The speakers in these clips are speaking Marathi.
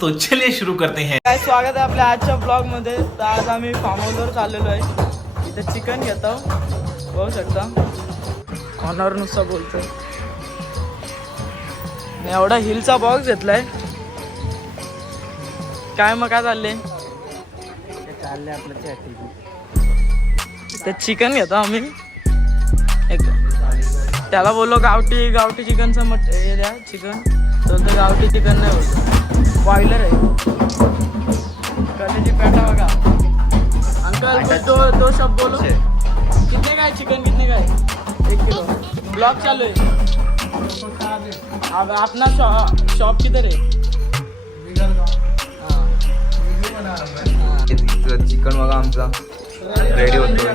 तो चलिए शुरू करते हैं। काय स्वागत आहे आपल्या आजच्या ब्लॉग मध्ये. तर आज आम्ही फार्म हाऊसवर चाललेलो आहे. इथे चिकन घेतो, बघू शकता. ऑनर नुसता बोलतोय. एवढा हिलचा बॉक्स घेतलाय. काय मग काय चालले आपलं ते चिकन घेतो आम्ही. त्याला बोललो गावठी चिकनचं हे द्या चिकन. तर गावठी चिकन नाही बोलतो, बॉयलर आहे. कलेजी पेटा बघा अंकल. दो शब्द बोलो. कितने का है चिकन, कितने का है? 1 किलो. ब्लॉग चालू है. अब अपना शॉप किधर है? चिकन बघा आमचा रेडी होतोय.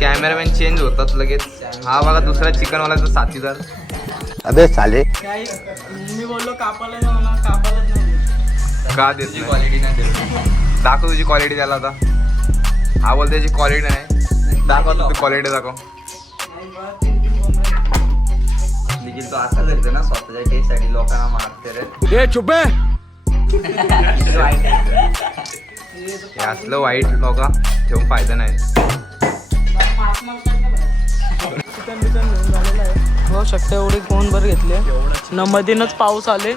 कॅमेरामॅन चेंज होतात लगेच. हा बघा दुसरा चिकन वाला साथीदार. अबे साले मी बोललो कापायला नाही, मला कापायलाच नाही. का देत क्वालिटी नाही देत. दाखव तुझी क्वालिटी त्याला आता. हा बोल त्याची क्वालिटी नाही. दाखव तुझी क्वालिटी दाखव. निखिल तो असा करतो ना स्वतःच्या टेस्ट साठी लोकांना मारते रे. चुपे हे असलं वाईट लोका ठेवून फायदा नाही. चिकन बिकन घेऊन झालेलं आहे. हो शकतं एवढी कोण भर घेतले न. मधीनच पाऊस आले.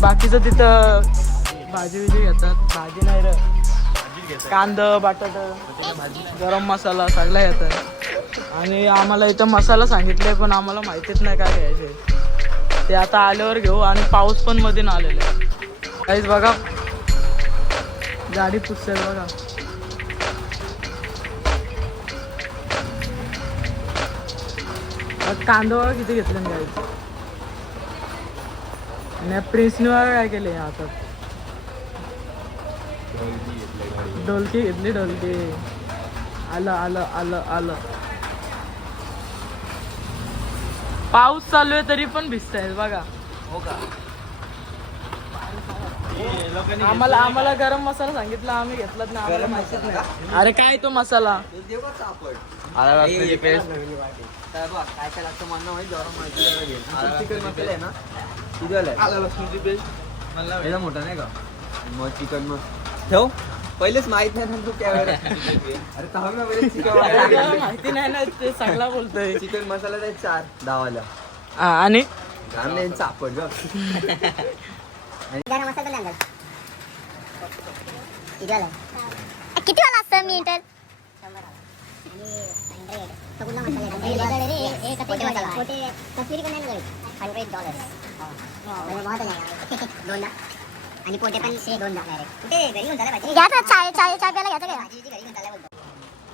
बाकीचं तिथं भाजी विजी घेतात. भाजी नाही रे, कांदा बटाटा गरम मसाला सगळा घेतात. आणि आम्हाला इथं मसाला सांगितले पण आम्हाला माहितीच नाही काय घ्यायचे. ते आता आल्यावर घेऊ. आणि पाऊस पण मधीन आलेला आहे. काहीच बघा गाडी पुसते बघा. कांदा बघा किती घेतले गाडी. आणि प्रिन्सने बघा काय केले हातात. ढोलकी घेतली, ढोलकी. आलं आलं आलं आलं. पाऊस चालू आहे तरी पण भिजताय बघा. हो का? आम्हाला गरम मसाला सांगितला, आम्ही घेतलाच नाही. आम्हाला माहितीच नाही. अरे काय तो मसाला काय काय लागतं म्हणणं माहिती. चिकन मसाला आहे ना किती मोठा नाही का. मग चिकन मग ठेव. पहिलेच माहित नाही ना तू त्यावेळेला. अरे थांब ना पहिले चिकन माहिती नाही ना, ते सगळा बोलतोय. चिकन मसाला द्या 4 10वाला. आणि सापड ग. किती वाला असतं मीटर? आणि पोटे पण 2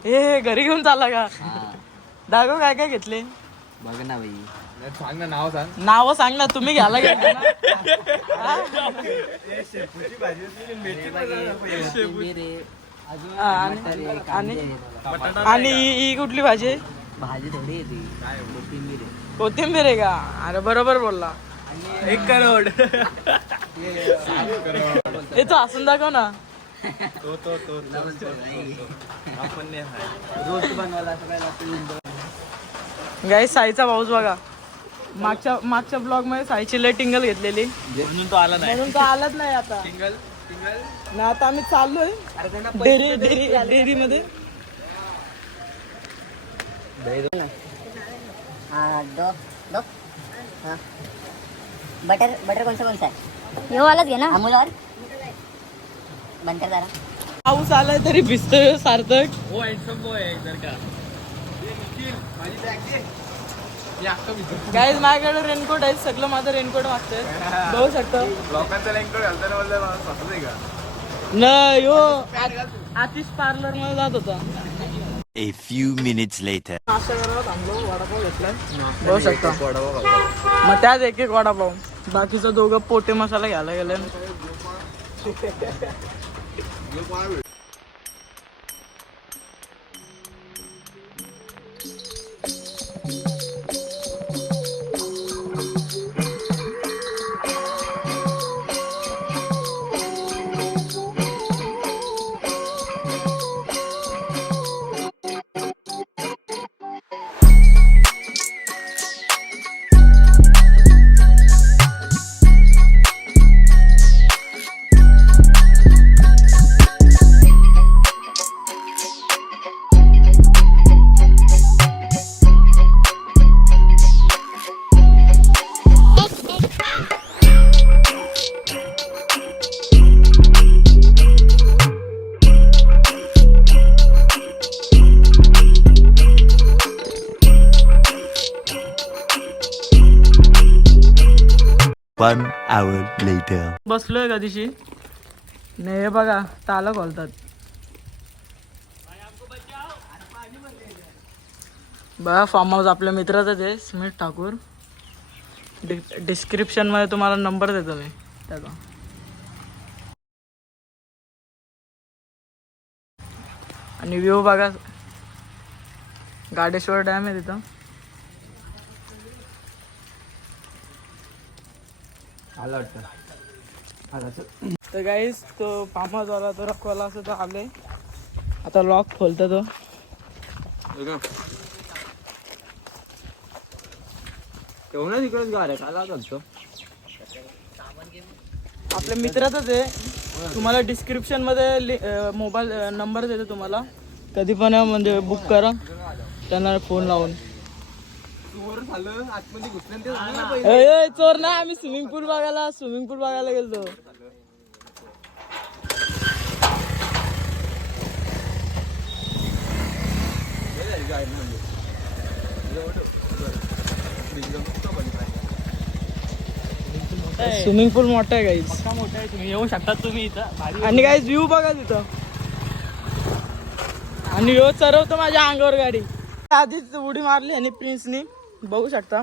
हे घरी घेऊन चालला का? दाखव काय काय घेतले. बघ ना भाई. सांग ना नाव सांग. नाव सांग ना. तुम्ही घ्यायला घेतले ना. आणि ही कुठली भाजी आहे? भाजी थोडी येते. कोथिंबीर आहे का? अरे बरोबर बोलला. 1 करोड. हे तो हसून दाखव ना. गाईस साईचा पाऊस बघा. मागच्या ब्लॉग मध्ये साईची लय टिंगल घेतलेली म्हणून तो आलाच नाही. आता ना आता आम्ही चाललोय डेअरी मध्ये. बटर कौन सा है? ये वालाच घे ना. अमूल और बंद कर जरा. पाऊस आलाय तरी भिजतोय सार्थक. गाईज माझ्याकडे रेनकोट आहे. सगळं माझं रेनकोट मागतंय, बघू शकतो. लोकांचा रेनकोट घालताना बोललं का. नाही हो, आतिश पार्लर मध्ये जात होता. A few minutes later. नाश्ता करायला थांबलो, वडापाव घेतलाय, बघू शकता. मग त्यात एक वडापाव. बाकीचं दोघं पोटे मसाला घ्यायला गेले. 1 hour later. बसलोय कधीशी नाही हे बघा ताला खोलतात बघा फार्म हाऊस आपल्या मित्राचाच आहे स्मित ठाकूर डिस्क्रिप्शन मध्ये तुम्हाला नंबर देतो मी त्याचा आणि व्ह्यू बघा गाडेश्वर डॅम आहे तिथं आला वाटतं तर गाईस तो फार्म हाऊस आला तो रखवाला असं तो आले आता लॉक खोलतो तो तेवढं तिकडच गार आहे काला चालतो आपल्या मित्राचाच आहे तुम्हाला डिस्क्रिप्शन मध्ये मोबाईल नंबर देतो तुम्हाला कधी पण म्हणजे बुक करा त्यांना फोन लावून आतमध्ये घुसल्यानंतर ए चोर ना आम्ही स्विमिंग पूल बघायला गेलो स्विमिंग पूल मोठा आहे गाईज मोठा आहे तुम्ही येऊ शकता तुम्ही इथं आणि गाईज व्ह्यू बघा तिथं आणि ह्यो चरवतो माझ्या अंगावर गाडी आधीच उडी मारली आणि प्रिन्सनी बघू शकता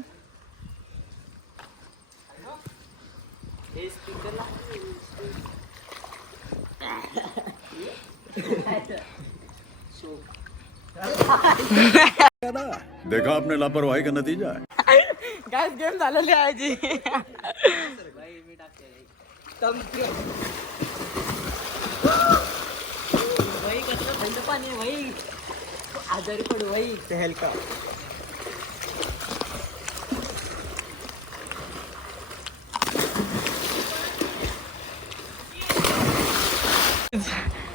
देखा आपने लापरवाही का नतीजा है गाईज गेम झालेली आहे जी थंड पाणी भाई आजारी पडू भाई हलका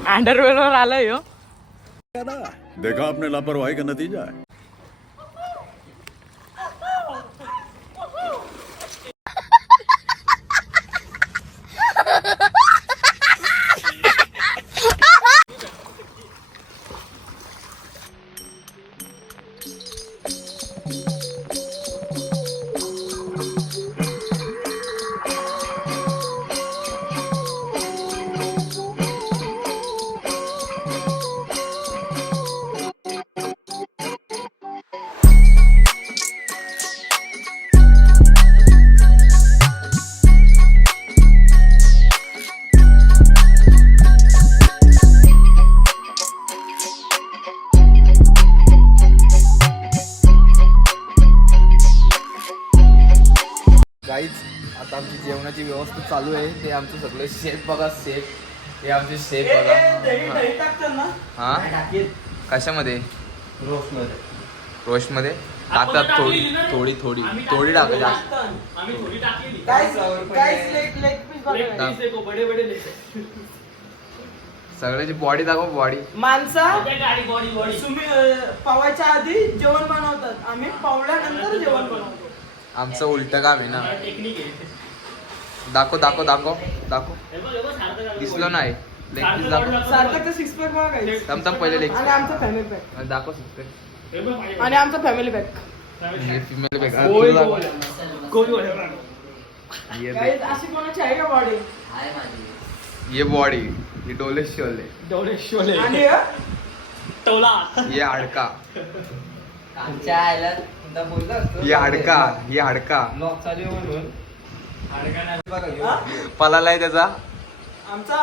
अंडरवेअर वर आलाय ह्यो देखा आपने लापरवाही का नतीजा है गाईज आता आमची जेवणाची व्यवस्था चालू आहे ते आमचं सगळं शेफ बघा शेफ हे आमचे शेफ बघा हा कशामध्ये रोस्टमध्ये टाकतात थोडी टाका जास्त आम्ही थोडी टाकलेली सगळ्याची बॉडी दाखव बॉडी माणसा गाडी बॉडी पवायच्या आधी जेवण बनवतात आम्ही पवल्यानंतर जेवण बनवतो आमचं उलट काम आहे ना टेक्निक आहे दाखव दिसलो नाही लेग पीस दाखव सार्थक सिक्स पॅक बघा guys. थांब पहिले लेग आणि आमचा फॅमिली पॅक दाखव सिस्टर आणि आमचा family pack female bag guys अशी कोणाची आहे का बॉडी ये बॉडी ये डोले शोले आणि ये हाडका ये हाडका पलालाय त्याचा आमचा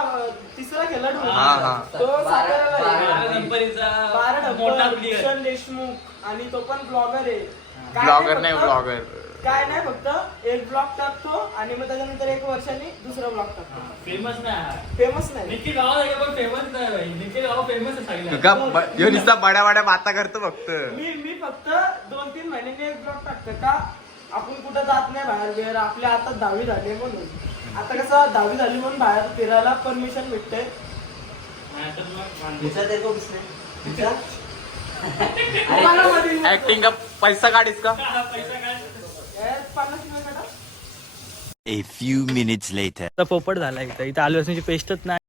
तिसरा खेळाडू हा तो साताऱ्याला आहे. कंपनीचा बारा मोठा ढप्पल, प्लेअर भूषण देशमुख आणि तो पण ब्लॉगर आहे काय ब्लॉगर नाही फक्त- ब्लॉगर काय नाही फक्त एक ब्लॉग टाकतो आणि मग त्याच्यानंतर 1 वर्षांनी दुसरा ब्लॉग टाकतो फेमस नाही फेमस नाही निखिल गावात आहे पण फेमस नाही भाई निखिल गाव फेमस आहे सगळ्यात. तुका ह्यो नुसता बड्या बाता करतो फक्त मी फक्त 2-3 महिन्यांनी एक ब्लॉग टाकतो का आपण कुठं जात नाही बाहेर बिहेर आपल्या आता 10वी झाली आहे म्हणून आता कसं 10वी झाली म्हणून बाहेर फिरायला परमिशन भेटते नाहीतर मग ऍक्टिंग का पैसा काढीस का पैसा काय 50 kilometre A few minutes later. आता पोपट झाला इथं आलू असण्याची पेस्टच नाही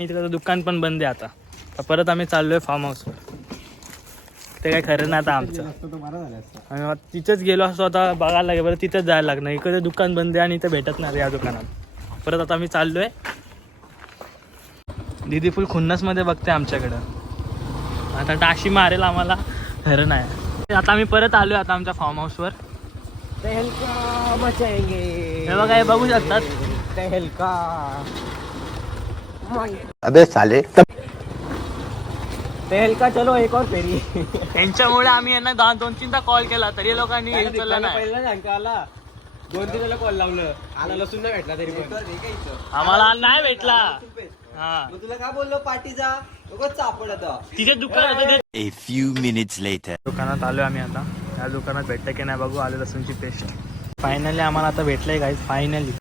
इथं दुकान पण बंद आहे आता परत आम्ही चाललोय फार्म हाऊसवर ते काय खरं नाही आता आमचं. आणि मग तिथेच गेलो असतो आता बघायला लागेल बरं, तिथेच जायला लागणार. इकडे दुकान बंद आहे आणि इथं भेटत नाही या दुकानात. परत आता आम्ही चाललोय. दीदी फुल खुन्नसमध्ये बघते आमच्याकडं. आता टाशी मारेल आम्हाला, खरं नाही. आता आम्ही परत आलोय आता आमच्या फार्म हाऊसवर. हे बघा, हे बघू शकतात. अबे साले का चलो एक और फेरी. त्यांच्यामुळे आम्ही यांना 2-3दा कॉल केला तरी लोकांनी उचलला नाही. पहिला 2-3 कॉल लावलं, आला लसून नाही भेटला तरी पण आम्हाला नाही भेटला. हा तुला काय बोललो पार्टीचा चापड आता तिथे दुकान होतं. A few minutes later. दुकानात आलोय आम्ही आता. या दुकानात भेटतं की नाही बघू. आले लसूणची पेस्ट फायनली आम्हाला आता भेटलंय गाईज. फायनली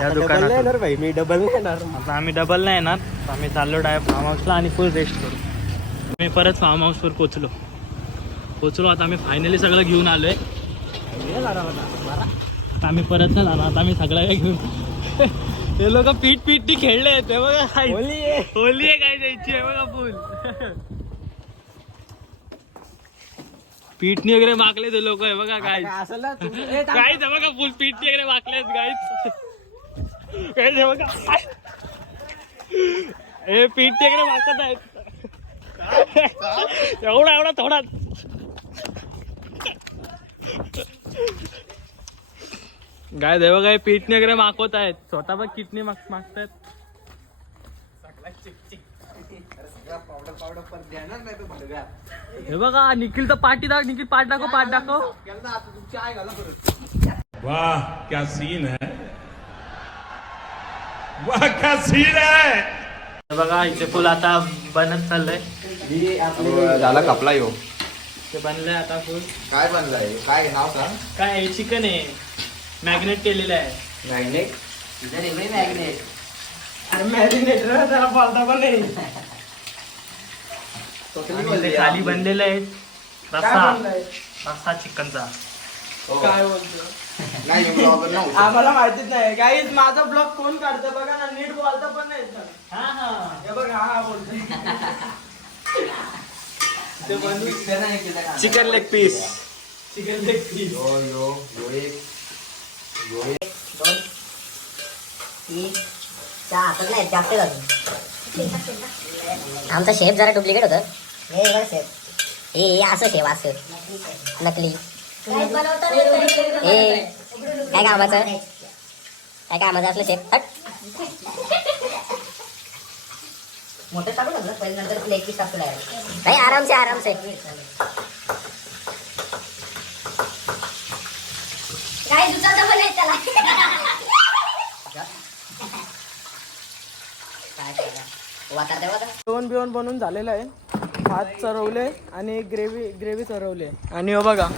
या दुकानात भाई मी डबल नाही येणार. आता आम्ही डबल नाही येणार. आम्ही चाललो डायरेक्ट फार्म हाऊसला आणि फुल रेस्ट करू. आम्ही परत फार्म हाऊसवर पोचलो. आता आम्ही फायनली सगळं घेऊन आलोय. आता आम्ही परत नाही जाणार. आता आम्ही सगळं काय घेऊन ते लोक पीठ खेळले. ते बघा होली आहे काय द्यायची आहे बघा. फुल पीठनी वगैरे मागले ते लोक आहे बघा. काय काय बघा फुल पीठनी वगैरे मागलेत गाईच. काय ते बघा हे पीठनी वगैरे मागत आहेत. एवढा थोडा गाय देव काय पीठने वगैरे मागवत आहेत. स्वतः बघ किटनी मागतायत. हे बघा निखिल तर पाठ दाखव. वाह क्या सीन है, वाह क्या सीन है. हे बघा इथे फुल आता बनत चाललंय. झाला कपला येऊ. ते बनलंय आता फुल. काय बनलंय, काय नाव सांग. काय चिकन आहे, मॅग्नेट केलेलं आहे. मॅग्नेट. त्याला पालता पण नाही. आणि ते खाली बनलेलं आहे रस्सा चिकनचा. काय बोलतो नाही ब्लॉगर नव्हतं. आम्हाला माहितीच नाही गाईज. माझा ब्लॉग कोण काढतं बघा ना. नीट बोलता पण नाही येत. हे बघा हा बोलतो चिकन लेग पीस. जास्त आमचा शेफ जरा डुप्लिकेट होतं. हे असं शेफ असं नकली. हे काय कामाचं असलं शेफ. हट मोठं टाकू लागलं पहिले, नंतर लेग पीस टाकू लागलं. नाही आराम से काय दुसरा पण आहे त्याला. जेवण बिवण बनवून झालेलं आहे. भात चरवले आणि ग्रेव्ही चरवले. आणि हे बघा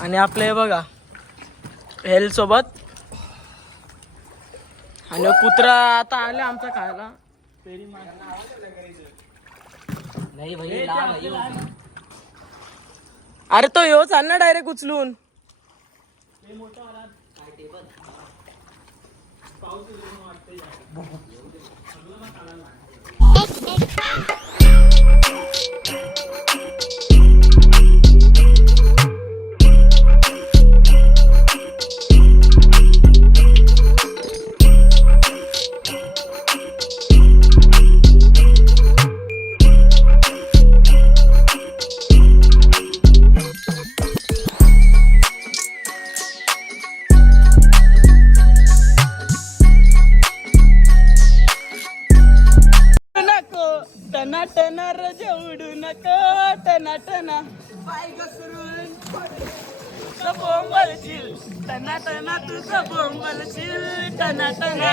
आणि आपलं हे बघा हेल्थ सोबत. आणि कुत्रा आता आले आमचा खायला. अरे तो येऊ चाल ना डायरेक्ट उचलून. टनाटना रजा उडू नको टनाटना पाय घसरून बोंबलशील. टनाटना तुझं बोंबलशील टनाटना.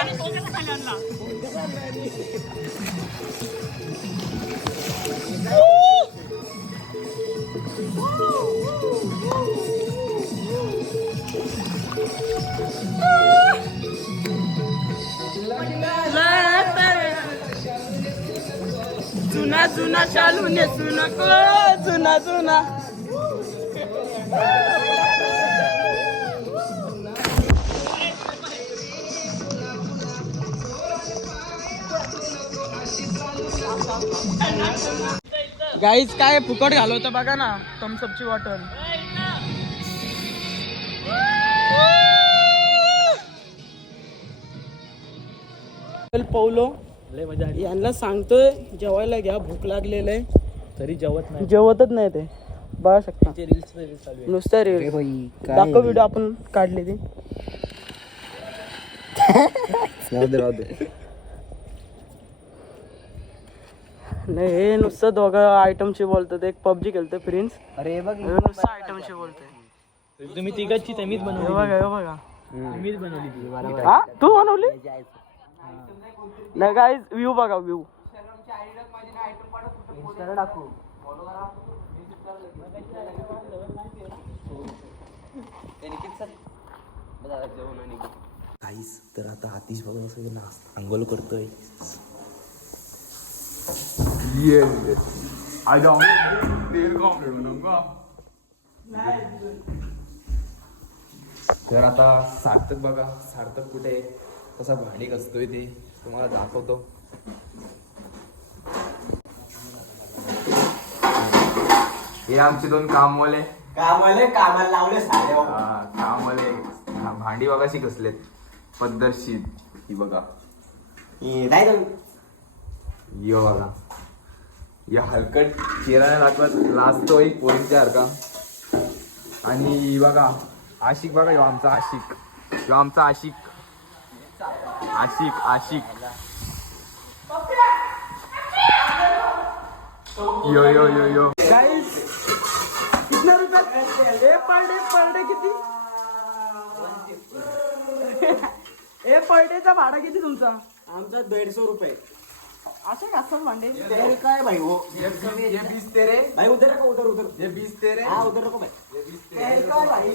जुना चालू नेसू नको जुना. गाईज काय फुकट घालवतं बघा ना थम्सअपची बॉटल. पौलो लय मजा आली. यांना सांगतोय जेवायला घ्या, भूक लागलेलं आहे, तरी जेवत नाही. जेवतच नाही ते. बघा शकता रील्स चालू आहे. नुसत्या रील दाखव, व्हिडिओ आपण काढली ती. नाही हे नुसतं दोघं आयटमशी बोलतात. एक पबजी खेळतो प्रिन्स. अरे बघ नुसतं आयटमशी बोलतोय. तुम्ही तिघांची ते मीच हे बनवली. बघा हे बघा. मीच बनवली ती. हा तू बनवली नाही. गाईज व्ह्यू बघा, व्ह्यू. काहीच तर आता आतिश बघा कसं ना अंघोळ करतोय. तर आता सार्थक बघा, सार्थक कुठे कसा भांडी घासतोय ते तुम्हाला दाखवतो. हे आमचे दोन कामवाले कामाला लावले साडे. कामवाले भांडी बघाशी घसलेत पद्धतशीर. ही बघा, यो बघा, या हलकट चेहरा दाखवत लाजतोय पोरींच्या सारखा. आणि बघा आशिक बघा, यो आमचा आशिक, यो आमचा आशिक, आशिक आशिक. यो यो यो यो गाईज कितना रुपये पर डे किती? पर डेचा भाडा किती तुमचा? आमचा 150 रुपये. असे घासतात भांडे. तेरे काय भाई हो? ये 20 तेरे भाई उधर रखो, उधर उधर. ये 20 तेरे. हाँ उधर रखो भाई. ये 20 तेरे भाई.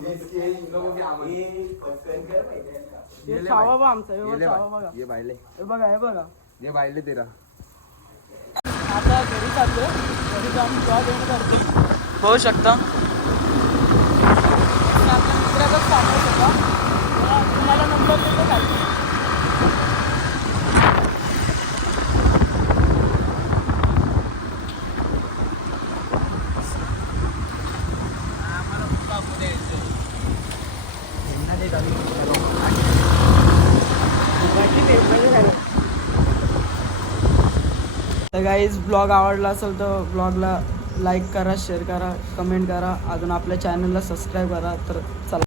20 के इन लोगों के आमद. हे चावा बा आमचा. हे चावा बघा. ये बायले, हे बघा, हे बघा. ये बायले तेरा. आता घरी चाललो, घरी जाऊन जॉब एंड करतो. होऊ शकता आपल्या मित्राचाच सांगत होता. तुम्हाला नंबर देतो खाली. तर गाईज ब्लॉग आवडला असेल तर ब्लॉगला लाईक करा, शेअर करा, कमेंट करा. अजून आपल्या चॅनलला सबस्क्राईब करा. तर चला.